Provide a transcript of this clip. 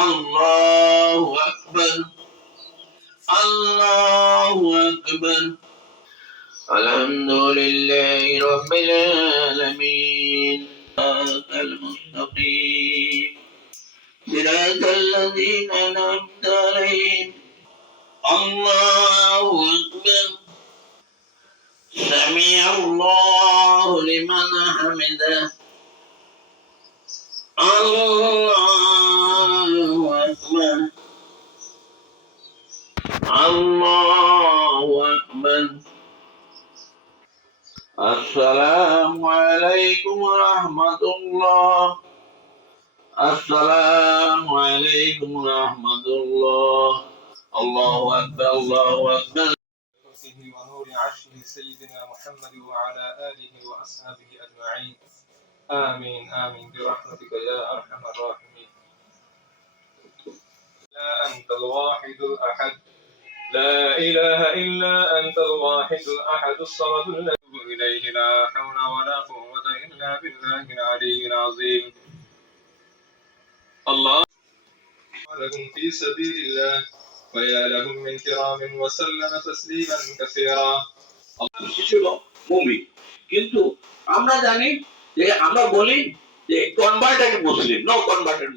الله أكبر الله أكبر الحمد لله رب العالمين المستقيم صراط الذين أنعمت عليهم الله أكبر سمع الله لمن حمده الله أكبر الله أكبر السلام عليكم ورحمة الله السلام عليكم ورحمة الله الله أكبر الله أكبر ونور عرشه سيدنا محمد وعلى آله وأصحابه أجمعين آمين آمين برحمتك يا أرحم الراحمين لا أنت الواحد الأحد لا إله إلا أنت الواحد الأحد الصمد الذي إليه لا حول ولا قوة إلا بالله العلي العظيم الله لهم في سبيل الله ويا لهم من كرام وسلم تسليما كثيرا ছিল মুমিন কিন্তু আমরা জানি যে আমরা বলি যে কনভার্টেড মুসলিম নো কনভার্টেড